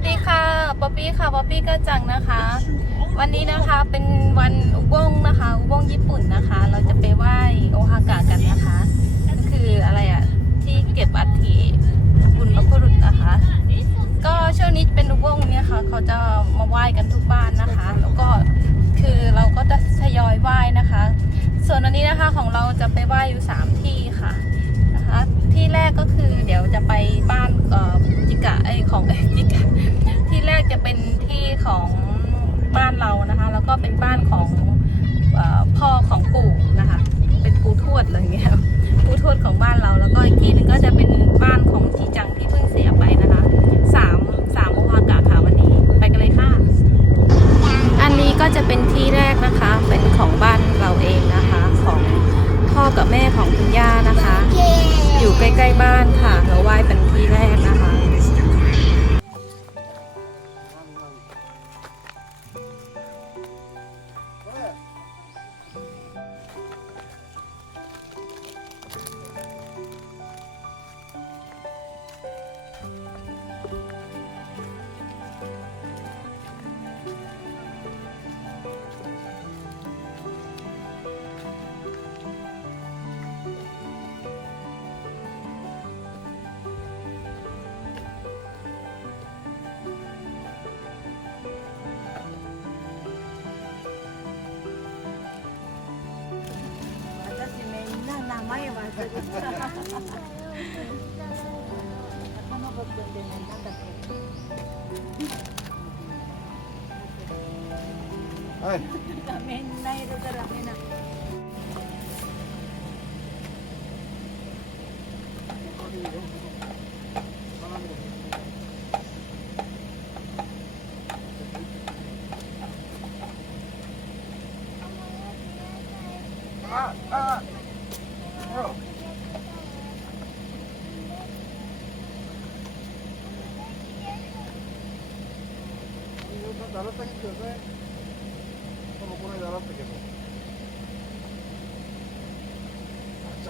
วัสดีค่ะป๊อปปี้ค่ะป๊อปปี้ก็จังนะคะ วันนี้นะคะเป็นวันอุบงนะคะอุบงญี่ปุ่นนะคะ เราจะไปไหว้โอฮากะกันนะคะ ก็คืออะไรอะที่เก็บอัฐิบุญพบุรุษนะคะ ก็ช่วงนี้เป็นอุบงเนี่ยค่ะเขาจะมาไหว้กันทุกบ้านนะคะ แล้วก็คือเราก็จะทยอยไหว้นะคะ ส่วนวันนี้นะคะของเราจะไปไหว้อยู่สามที่ค่ะนะคะ ที่แรกก็คือเดี๋ยวจะไปบ้านจิกะไอของเอจิกะที่แรกจะเป็นที่ของบ้านเรานะคะ แล้วก็เป็นบ้านของอพ่อของปู่นะคะ เป็นปู่ทวดอะไรอย่างเงี้ยปู่ทวดของบ้านเรา แล้วก็อีกที่หนึ่งก็จะเป็นบ้านของชีจังที่เพิ่งเสียไปนะคะสามสามโอฮากะค่ะวันนี้ไปกันเลยค่ะ อันนี้ก็จะเป็นที่แรกนะคะ เป็นของบ้านเราเองนะคะ ของพ่อกับแม่ของคุณย่านะคะ อยู่ใกล้ ๆ บ้านค่ะเราไหว้เป็นที่แรกนะคะ はい。画面ないるからな。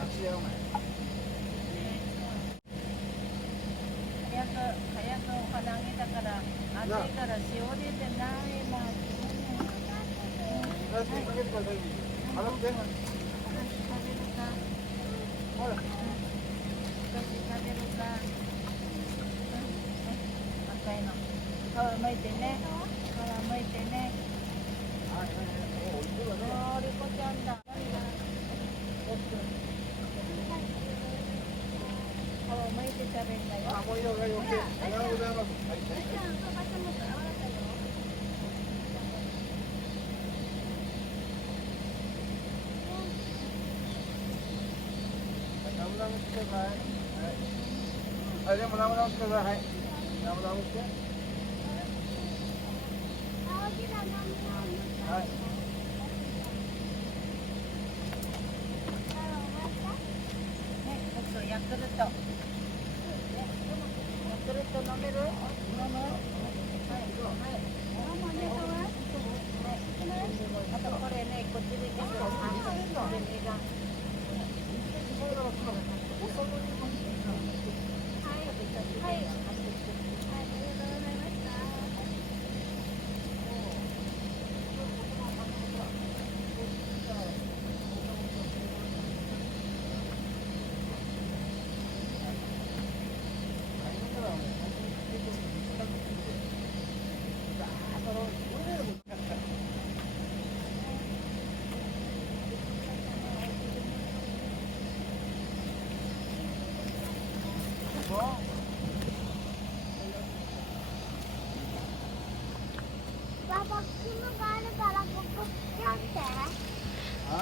あ、雑やお前。早く早くお花あげたから暑いから塩入れてないな。大丈夫かけてください。洗って。食べるか。ほら。少し食べるか。赤いの。皮むいてね。皮むいてね。はいはいはい。はよい。やってると。Thank you.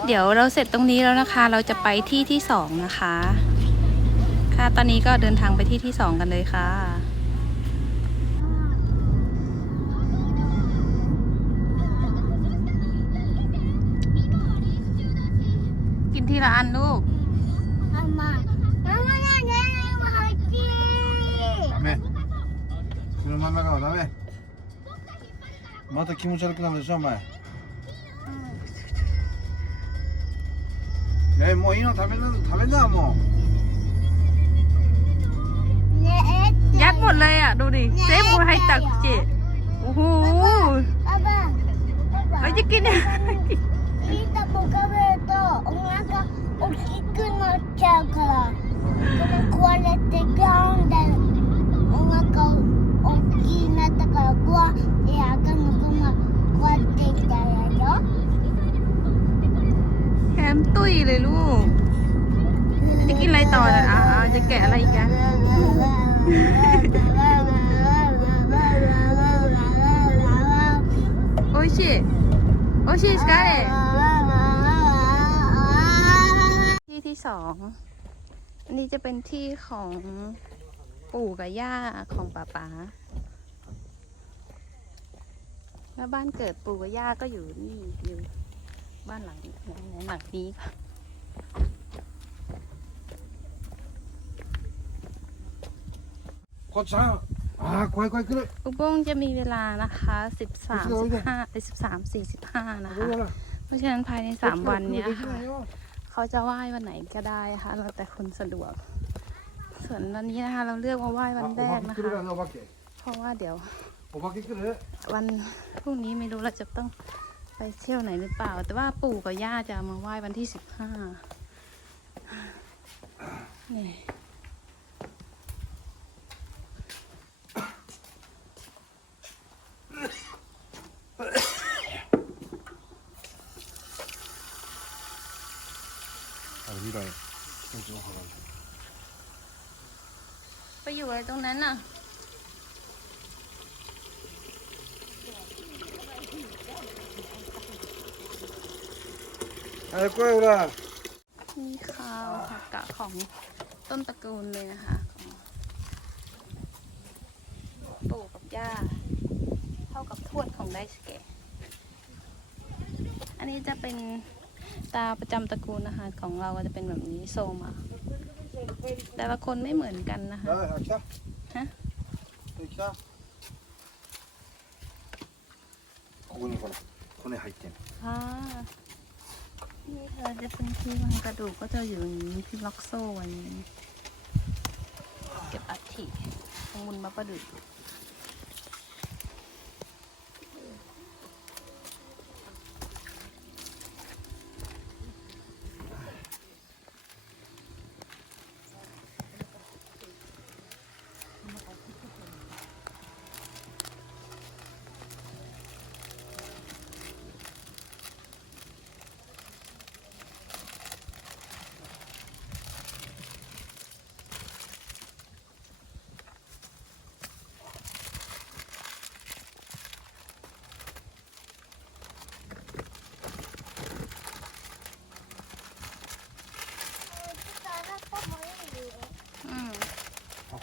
เดี๋ยวเราเสร็จตรงนี้แล้วนะคะ เราจะไปที่ที่สองนะคะ ค่ะ ตอนนี้ก็เดินทางไปที่ที่สองกันเลยค่ะ กินทีละอันลูก ダメ。口の真ん中はダメ。また気持ち悪くなるでしょ、お前。 え、もういいの食べな、食べな、もう。 ยัดหมดเลยอ่ะ ดูดิ เซฟมูไฮตะ ากเจโอ้โห パパ、パ เอ้ย パ、 จะกินเนี่ย ピータも食べるとお腹大きくなっちゃうから。これ壊れてガーンでお腹大きくなったから壊 แถมตุ้ยเลยลูก จะกินอะไรต่อนะอ่าอ่าจะแกะอะไรอีกอะโอชิโอชิสกายที่ที่สองอันนี้จะเป็นที่ของปู่กับย่าของป๋าป๋าแล้วบ้านเกิดปู่กับย่าก็อยู่นี่อยู่ บ้านหลังไหนหลังนี้ค่ะคนเช้าอ่าควายควายขึ้นเลยอุบงจะมีเวลานะคะสิบสามสิบห้าสิบสามสี่สิบห้านะคะ เพราะฉะนั้นภายในสามวันเนี้ยค่ะเขาจะไหว้วันไหนก็ได้ค่ะเราแต่คนสะดวก ส่วนวันนี้นะคะ เราเลือกมาไหว้วันแรกนะคะเพราะว่าเดี๋ยววันพรุ่งนี้ไม่รู้เราจะต้อง ไปเที่ยวไหนหรือเปล่า แต่ว่าปู่กับย่าจะมาไหว้วันที่สิบห้านี่ไปอยู่อะไรตรงนั้นน่ะ あれ怖いほら มีข้าวผักกะของต้นตระกูลเลยนะคะของปู่กับย่า เท่ากับทวดของไดสเกะอันนี้จะเป็นตาประจำตระกูลนะคะ ของเราก็จะเป็นแบบนี้โซมาแต่ละคนไม่เหมือนกันนะคะ ああ来たฮะ え来たここにほら骨入ってんの อ่า นี่เธอจะเป็นที่วางกระดูกก็จะอยู่อย่างนี้ที่ล็อกโซ่ไว้อย่างนี้ เก็บอัฐิของมุนมาประดุก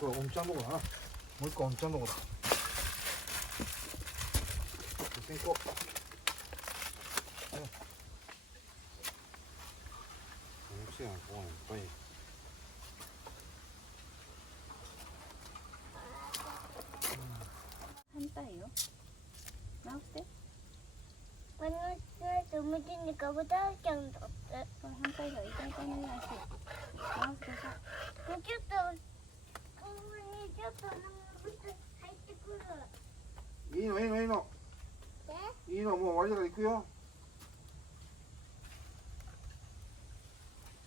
これおんちゃんのとこだなもう一個おんちゃんのとこだ先行はい面白いなここいっぱい反対よ直してあの人と無事にかぶたちゃうんだって。反対だよ痛い痛いのないし直してさもうちょっと、ょっとなんか入ってくる。いいのいいのいいの。えいいのもう終わりだから行くよ。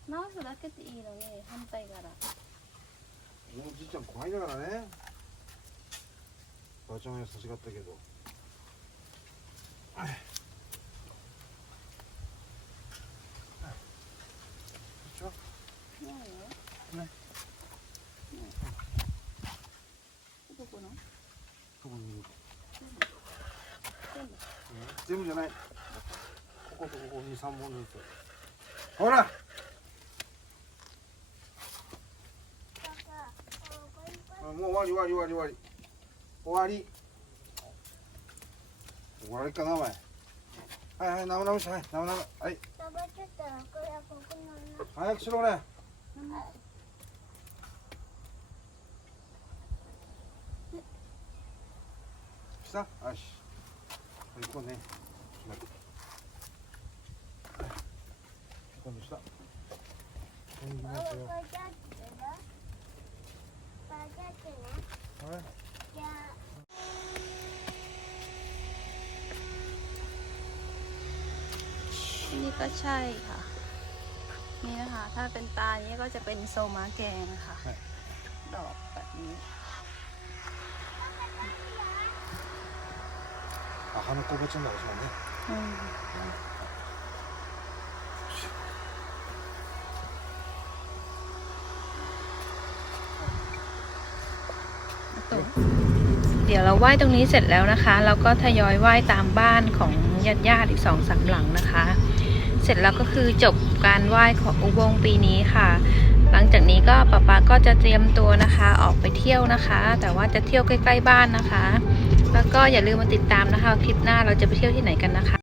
直すだけでいいのに反対からもうじいちゃん怖いだからね。ばあちゃんは優しかったけどはいこんにちはないよねどこのここにいる全部全部じゃない。こことここに3本ずつ。ほら。もう終わり終わり終わり終わり。終わり。終わりかなお前。はいはい生々しい。はい生々はい。早くしろ俺。した？よし。行こうね Konuşla. นี่ก็ใช่ค่ะ นี่นะคะ ถ้าเป็นตานี้ก็จะเป็นโซมาแกงค่ะ ดอกแบบนี้ 아, 하나 꼽았잖นึ่ 서. เดี๋ยวเราไหว้ตรงนี้เสร็จแล้วนะคะ เราก็ทยอยไหว้ตามบ้านของญาติญาติๆอีกสองสามหลังนะคะ เสร็จแล้วก็คือจบการไหว้ของอุโบงค์ปีนี้ค่ะ หลังจากนี้ก็ป๊าป๊าก็จะเตรียมตัวนะคะ ออกไปเที่ยวนะคะ แต่ว่าจะเที่ยวใกล้ ๆ บ้านนะคะ แล้วก็อย่าลืมมาติดตามนะคะ คลิปหน้าเราจะไปเที่ยวที่ไหนกันนะคะ